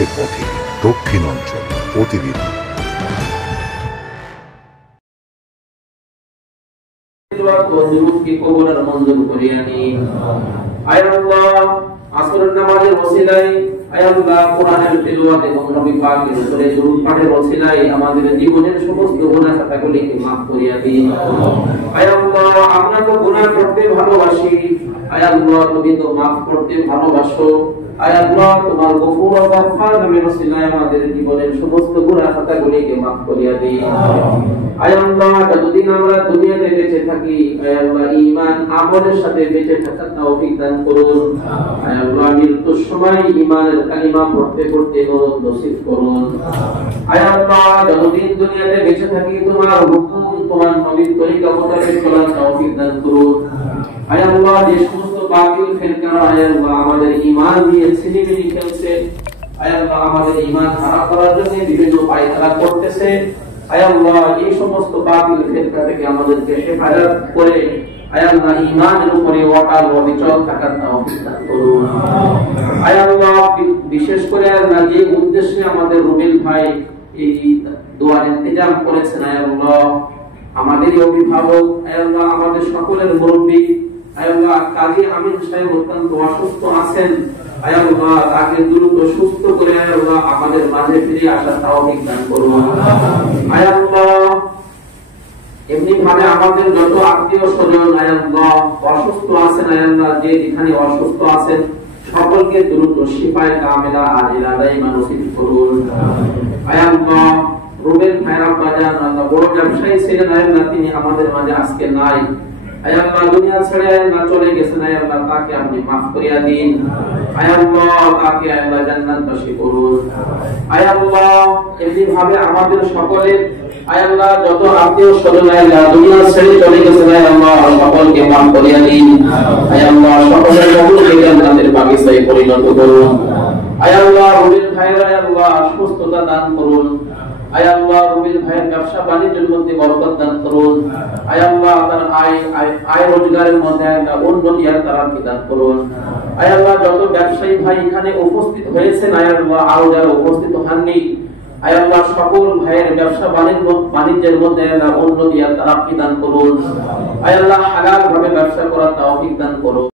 পথে পথে দক্ষিণ অঞ্চল প্রতিদিন। আসরের নামাজের ওসিলায় আয় আল্লাহ কোরআনের তিলাওয়াত এবং নবী পাকের উপরে দরুদ পাঠের ওসিলায় আমাদের জীবনের সমস্ত গুনাহ খাতাগুলিকে maaf করিয়া দিন। আয় আল্লাহ আমরা তো গুনাহ করতে ভালোবাসি, আয় আল্লাহ তুমি তো maaf করতে ভালোবাসো। আয় আল্লাহ তোমার গফুর ও গফফার নামের ওসিলায় আমাদের জীবনের সমস্ত গুনাহ খাতাগুলিকে maaf করিয়া দিন। আয় আল্লাহ যতদিন আমরা দুনিয়াতে বেঁচে থাকি আয় আল্লাহ ঈমান আমলের সাথে বেঁচে থাকার তৌফিক দান করুন। আয় আল্লাহ মৃত্যুর সময় ঈমানের কালিমা পড়তে পড়তে মরণ নসিব করুন। আয় আল্লাহ যতদিন দুনিয়াতে বেঁচে থাকি তোমার হুকুম তোমার নবীর তরিকা মোতাবেক চলার তৌফিক দান করুন। আয় আল্লাহ যে সমস্ত বাতিল ফিরকারা আয় আল্লাহ আমাদের ঈমান নিয়ে ছিনিমিনি খেলছে, আয় আল্লাহ আমাদের ঈমান খারাপ করার জন্য বিভিন্ন পায়তারা করতেছে, আয় আল্লাহ এই সমস্ত বাতিল ফিরকা থেকে আমাদেরকে হেফাজত করে আয় আল্লাহ ঈমানের উপরে অটল ও অবিচল থাকার তৌফিক দান করুন। আয় আল্লাহ বিশেষ করে আল্লাহ যে উদ্দেশ্যে আমাদের রুবেল ভাই এই দোয়ার ইন্তজাম করেছেন আয় আল্লাহ আমাদের অভিভাবক আয় আল্লাহ আমাদের সকলের মুরব্বি আয় আল্লাহ কাজী আমিন সাহেব অত্যন্ত অসুস্থ আছেন, আয় আল্লাহ তাকে দ্রুত সুস্থ করে আয় আল্লাহ আমাদের মাঝে ফিরে আসার তৌফিক দান করুন। আয় আল্লাহ এমনি ভাবে আমাদের যত আত্মীয় স্বজন আয় আল্লাহ অসুস্থ আছেন আয় আল্লাহ যে যেখানে অসুস্থ আছেন সকলকে দ্রুত শিফায়ে কামিলা আজিলা দাইমা নসিব করুন। আয় আল্লাহ রুবেল ভাইরা বাজান আল্লাহ বড় ব্যবসায়ী ছিলেন আয় আল্লাহ তিনি আমাদের মাঝে আজকে নাই, আয় আল্লাহ দুনিয়া ছেড়ে আয় আল্লাহ চলে গেছেন, আয় আল্লাহ তাকে আপনি maaf করিয়া দিন। আয় আল্লাহ তাকে আয় আল্লাহ জান্নাতবাসী করুন। আয় আল্লাহ এমনি ভাবে আমাদের সকলের আয় আল্লাহ যত আত্মীয় স্বজন আয় আল্লাহ দুনিয়া ছেড়ে চলে গেছেন আয় আল্লাহ সকলকে maaf করিয়া দিন। আয় আল্লাহ সকলের কবরকে জান্নাতের বাগিচায় পরিণত করুন। আয় আল্লাহ রুবেল ভাইরা আয় আল্লাহ সুস্থতা দান করুন। আয় আল্লাহ রুবেল ভাইয়ের ব্যবসা বাণিজ্যের মধ্যে বরকত দান করুন। আয় আল্লাহ তার আয় রোজগারের মধ্যে একটা উন্নতি আর তারাক্কি দান করুন। আয় আল্লাহ যত ব্যবসায়ী ভাই এখানে উপস্থিত হয়েছেন আয় আল্লাহ আরো যারা উপস্থিত হননি আয় আল্লাহ সকল ভাইয়ের ব্যবসা বাণিজ্যের মধ্যে উন্নতি আর তারাক্কি দান করুন। আয় আল্লাহ হালাল ভাবে ব্যবসা করার তৌফিক দান করুন।